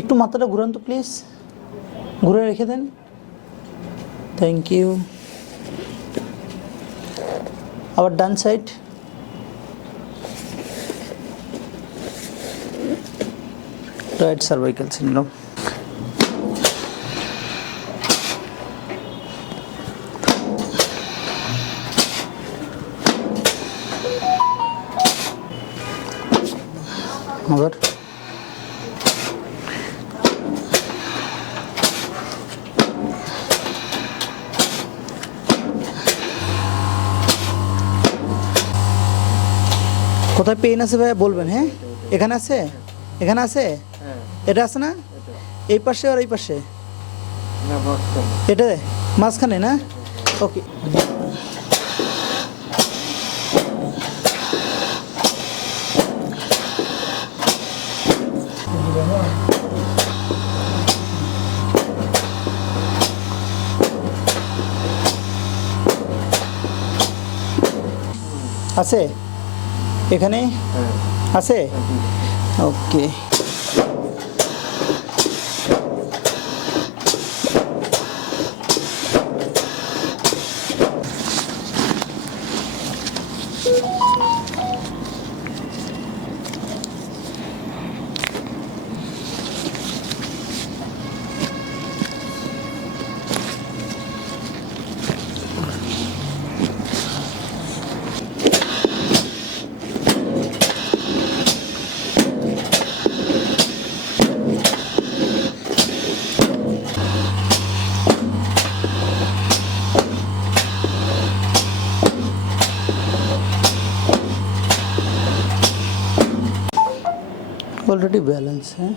একটু মাথাটা ঘুরান তো প্লিজ, ঘুরে রেখে দেন। Thank you. আবার ডান সাইড। Right cervical syndrome. আবার কোথায় পেইন আছে ভাইয়া বলবেন? হ্যাঁ, এখানে আছে, এখানে আছে, এটা আছে না? এই পাশে আর এই পাশে? এটা মাঝখানে না? ওকে। আছে এখানে আছে, ওকে। ऑलरेडी बैलेंस है,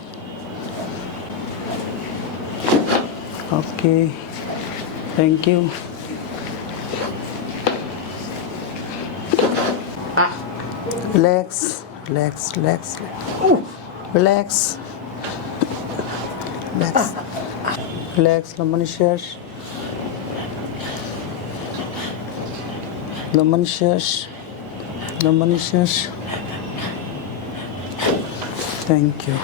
okay. Thank you. Relax relax relax relax relax relax. लंबा निश्वास, लंबा निश्वास, लंबा निश्वास। Thank you.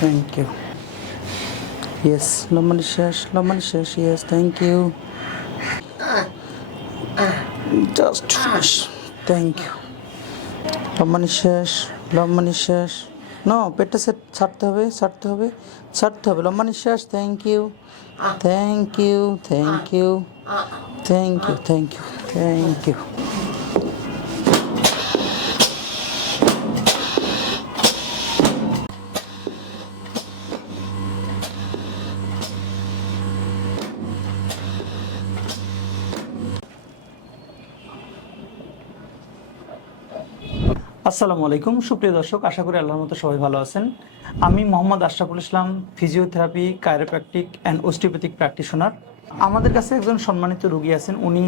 Thank you. Yes, लंबा निश्वास, yes, thank you. Just finish, thank you. लंबा निश्वास। नो, पेटটা ছাড়তে হবে, ছাড়তে হবে, ছাড়তে হবে। লম্বা নিশ্বাস। Thank you, thank you, thank you, thank you, thank you, thank you. আসসালামু আলাইকুম সুপ্রিয় দর্শক, আশা করি আল্লাহর মতো সবাই ভালো আছেন। আমি Mohammad Ashraful Islam, physiotherapy, chiropractic and ওস্টিওপ্যাথিক practitioner. আমাদের কাছে একজন সম্মানিত রোগী আছেন। উনি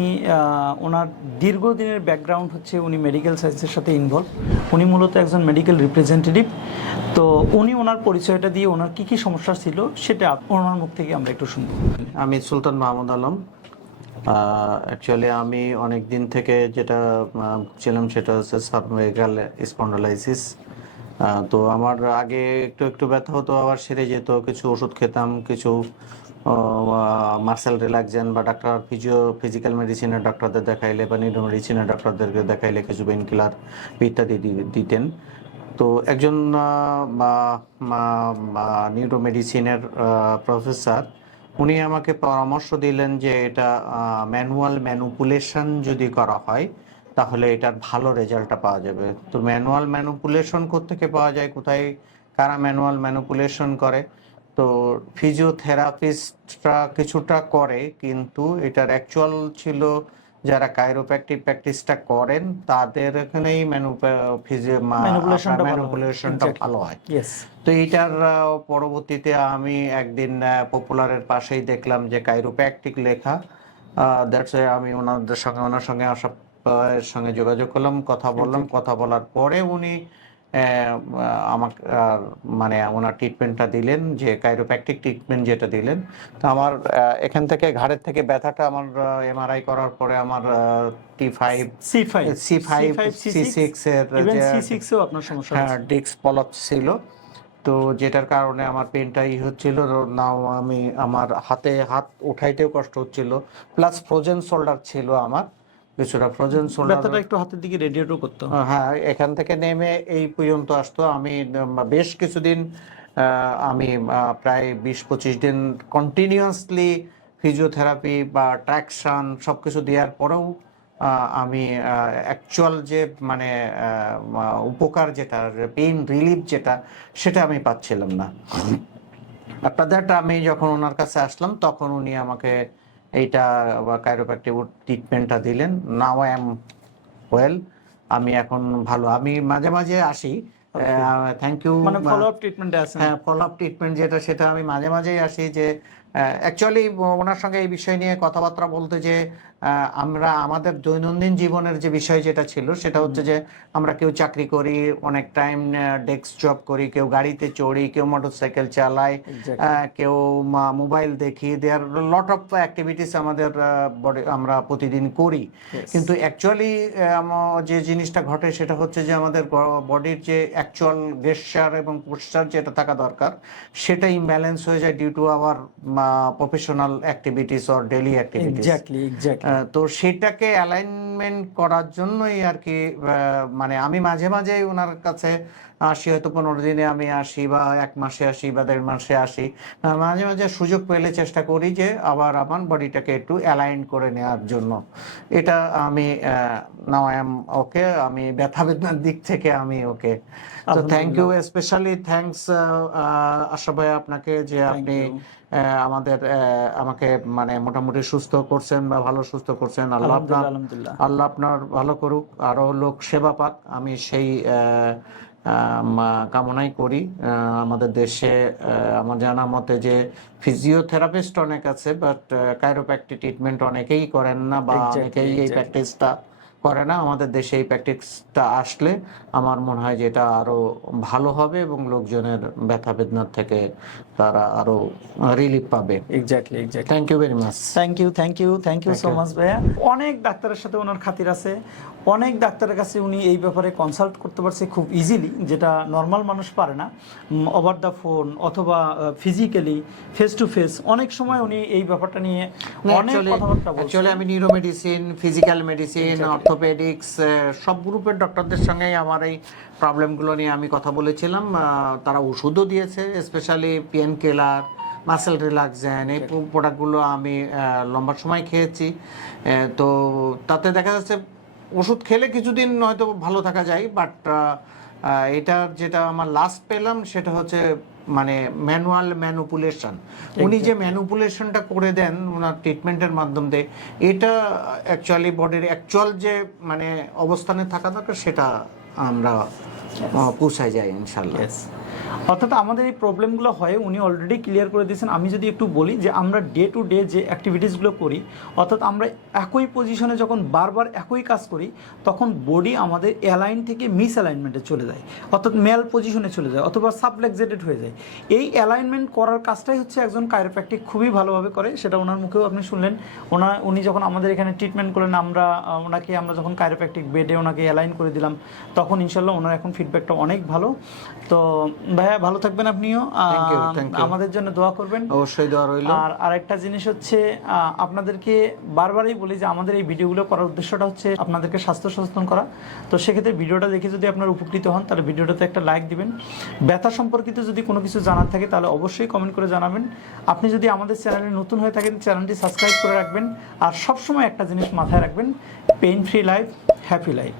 ওনার দীর্ঘদিনের ব্যাকগ্রাউন্ড হচ্ছে উনি মেডিকেল সায়েন্সের সাথে ইনভলভ। উনি মূলত একজন মেডিকেল রিপ্রেজেন্টেটিভ। তো উনি ওনার পরিচয়টা দিয়ে ওনার কী কী সমস্যা ছিল সেটা ওনার মুখ থেকে আমরা একটু শুনব। আমি সুলতান মাহমুদ আলম। অ্যাকচুয়ালি আমি অনেক দিন থেকে যেটা ছিলাম সেটা হচ্ছে সাবমেরিকাল স্পন্ডালাইসিস। তো আমার আগে একটু একটু ব্যথা হতো, আবার সেরে যেত। কিছু ওষুধ খেতাম, কিছু মার্শাল রিল্যাক্সেন বা ফিজিক্যাল মেডিসিনের ডাক্তারদের দেখাইলে বা নিউরো মেডিসিনের ডাক্তারদেরকে দেখাইলে কিছু পেইন কিলার ইত্যাদি দিতেন। তো একজন নিউরো মেডিসিনের প্রফেসর, উনি আমাকে পরামর্শ দিলেন যে এটা ম্যানুয়াল ম্যানুপুলেশন যদি করা হয় তাহলে এটার ভালো রেজাল্টটা পাওয়া যাবে। তো ম্যানুয়াল ম্যানুপুলেশন কোত্থেকে পাওয়া যায়, কোথায় কারা ম্যানুয়াল ম্যানুপুলেশন করে? তো ফিজিওথেরাপিস্টরা কিছুটা করে, কিন্তু এটার অ্যাকচুয়াল ছিল যারা কাইরোপ্র্যাকটিক প্র্যাকটিসটা করেন তাদের এখানেই ম্যানুপুলেশনটা ভালো হয়। তো এইটার পরবর্তীতে আমি একদিন পপুলারের পাশেই দেখলাম যে কাইরোপ্র্যাকটিক লেখা। দ্যাটস আমি ওনার সঙ্গে আশরাফের সঙ্গে যোগাযোগ করলাম, কথা বললাম। কথা বলার পরে উনি আমাকে মানে ওনার ট্রিটমেন্টটা দিলেন, যে কাইরোপ্র্যাকটিক ট্রিটমেন্ট যেটা দিলেন। তো আমার এখান থেকে ঘাড়ের থেকে ব্যথাটা আমার এমআরআই করার পরে আমার T5 C5 C6 এর ইভেন যে C6 এও আপনার সমস্যা হ্যাঁ হচ্ছে। ডিস্ক পলাপস ছিল, তো যেটার কারণে আমার পেনটাই হচ্ছিল নাও, আমি আমার হাত উঠাইতেও কষ্ট হচ্ছিল, প্লাস ফ্রোজেন শোল্ডার ছিল আমার, কিছুটা ফ্রোজেন শোল্ডার। ব্যথাটা একটু হাতের দিকে রেডিয়েটও করতো। হ্যাঁ, এখান থেকে নেমে এই পর্যন্ত আসতো। আমি বেশ কিছুদিন আমি প্রায় 20-25 দিন কন্টিনিউয়াসলি ফিজিওথেরাপি বা ট্র্যাকশন সব কিছু দেওয়ার পরেও আমি অ্যাকচুয়াল যে মানে উপকার যেটা, পেইন রিলিফ যেটা, সেটা আমি পাচ্ছিলাম না। আফটার দ্যাট আমি যখন ওনার কাছে আসলাম তখন উনি আমাকে এইটা কাইরোপ্র্যাকটিক ট্রিটমেন্টটা দিলেন। নাও আই এম ওয়েল, আমি এখন ভালো। আমি মাঝে মাঝে আসি, থ্যাংক ইউ, মানে ফলো আপ ট্রিটমেন্টে আছেন? হ্যাঁ, ফলো আপ ট্রিটমেন্ট যেটা, সেটা আমি মাঝে মাঝেই আসি। যে অ্যাকচুয়ালি ওনার সঙ্গে এই বিষয় নিয়ে কথাবার্তা বলতে, যে আমরা আমাদের দৈনন্দিন জীবনের যে বিষয় যেটা ছিল সেটা হচ্ছে যে আমরা কেউ চাকরি করি, অনেক টাইম ডেস্ক জব করি, কেউ গাড়িতে চড়ি, কেউ মোটরসাইকেল চালায়, কেউ মোবাইল দেখি, দেয়ার লট অফ অ্যাক্টিভিটিস আমাদের বডি আমরা প্রতিদিন করি। কিন্তু অ্যাকচুয়ালি যে জিনিসটা ঘটে সেটা হচ্ছে যে আমাদের বডির যে অ্যাকচুয়াল গেস্টার এবং পোস্টার যেটা থাকা দরকার সেটা ইমব্যালেন্স হয়ে যায় due to our professional activities or daily activities. Exactly. তো সেটাকে অ্যালাইনমেন্ট করার জন্যই আর কি, মানে আমি মাঝে মাঝে ওনার কাছে আসি, হয়তো 15 দিনে আমি আসি, বা 1 মাসে আসি, বা 1.5 মাসে আসি। মাঝে মাঝে সুযোগ পেলে চেষ্টা করি যে আবার আমার বডিটাকে একটু অ্যালাইন করে নেওয়ার জন্য। এটা আমি নাও আই এম ওকে, আমি ব্যথা বেদনার দিক থেকে আমি ওকে। তো thank you, specially thanks Ashraf ভাই আপনাকে, যে আপনি আমাকে মানে মোটামুটি সুস্থ করছেন বা ভালো সুস্থ করছেন। আল্লাহ আপনার ভালো করুক, আরো লোক সেবা পাক, আমি সেই কামনাই করি। আমাদের দেশে আমার জানা মতে যে ফিজিওথেরাপিস্ট অনেক আছে, বাট কাইরোপ্র্যাকটিক ট্রিটমেন্ট অনেকেই করেন না, বা অনেকেই এই প্র্যাকটিসটা করে না। আমাদের দেশে এই প্র্যাকটিসটা আসলে আমার মনে হয় যে এটা আরো ভালো হবে এবং লোকজনের ব্যথা বেদনার থেকে তারা আরো রিলিফ পাবে। Exactly. Thank you very much. Thank you so much ভাইয়া। অনেক ডাক্তারের সাথে ওনার খাতির আছে, অনেক ডাক্তারের কাছে উনি এই ব্যাপারে কনসাল্ট করতে পারছে খুব ইজিলি, যেটা নর্মাল মানুষ পারে না। ওভার দ্য ফোন অথবা ফিজিক্যালি ফেস টু ফেস অনেক সময় উনি এই ব্যাপারটা নিয়ে অনেক কথাবার্তা বলছেন। অ্যাকচুয়ালি আমি neuro medicine, physical medicine, orthopaedics সব গ্রুপের ডক্টরদের সঙ্গেই আমার এই প্রবলেমগুলো নিয়ে আমি কথা বলেছিলাম। তারা ওষুধও দিয়েছে, specially pain killer, muscle relaxation, এই প্রোডাক্টগুলো আমি লম্বা সময় খেয়েছি। তো তাতে দেখা যাচ্ছে ওষুধ খেলে কিছুদিন হয়তো ভালো থাকা যায়, বাট এটা যেটা আমার লাস্ট পেলাম সেটা হচ্ছে মানে ম্যানুয়াল ম্যানুপুলেশন। উনি যে ম্যানুপুলেশনটা করে দেন ওনার ট্রিটমেন্টের মাধ্যম দিয়ে, এটা অ্যাকচুয়ালি বডির অ্যাকচুয়াল যে মানে অবস্থানে থাকা দরকার সেটা আমরা পৌঁছায় যাই ইনশাল্লাহ। অর্থাৎ আমাদের এই প্রবলেমগুলো হয় উনি অলরেডি ক্লিয়ার করে দিয়েছেন। আমি যদি একটু বলি যে আমরা ডে টু ডে যে অ্যাক্টিভিটিসগুলো করি, অর্থাৎ আমরা একই পজিশনে যখন বারবার একই কাজ করি তখন বডি আমাদের অ্যালাইন থেকে মিস অ্যালাইনমেন্টে চলে যায়, অর্থাৎ ম্যাল পজিশনে চলে যায় অথবা সাবলেক্সেটেড হয়ে যায়। এই অ্যালাইনমেন্ট করার কাজটাই হচ্ছে একজন কাইরোপ্র্যাকটিক খুবই ভালোভাবে করে, সেটা ওনার মুখেও আপনি শুনলেন। উনি যখন আমাদের এখানে ট্রিটমেন্ট করলেন, আমরা যখন কাইরোপ্র্যাকটিক বেডে ওনাকে অ্যালাইন করে দিলাম, তখন ইনশাল্লাহ ওনার এখন ফিডব্যাকটা অনেক ভালো। তো ভাইয়া ভালো থাকবেন আপনিও, আমাদের জন্য দোয়া করবেন। অবশ্যই দোয়া রইল। আর আরেকটা জিনিস হচ্ছে আপনাদেরকে বারবারই বলি যে আমাদের এই ভিডিওগুলো করার উদ্দেশ্যটা হচ্ছে আপনাদেরকে স্বাস্থ্য সচেতন করা। তো সেক্ষেত্রে ভিডিওটা দেখে যদি আপনারা উপকৃত হন তাহলে ভিডিওটাতে একটা লাইক দিবেন। ব্যথা সম্পর্কিত যদি কোনো কিছু জানার থাকে তাহলে অবশ্যই কমেন্ট করে জানাবেন। আপনি যদি আমাদের চ্যানেলে নতুন হয়ে থাকেন চ্যানেলটি সাবস্ক্রাইব করে রাখবেন। আর সবসময় একটা জিনিস মাথায় রাখবেন, pain free life, happy life.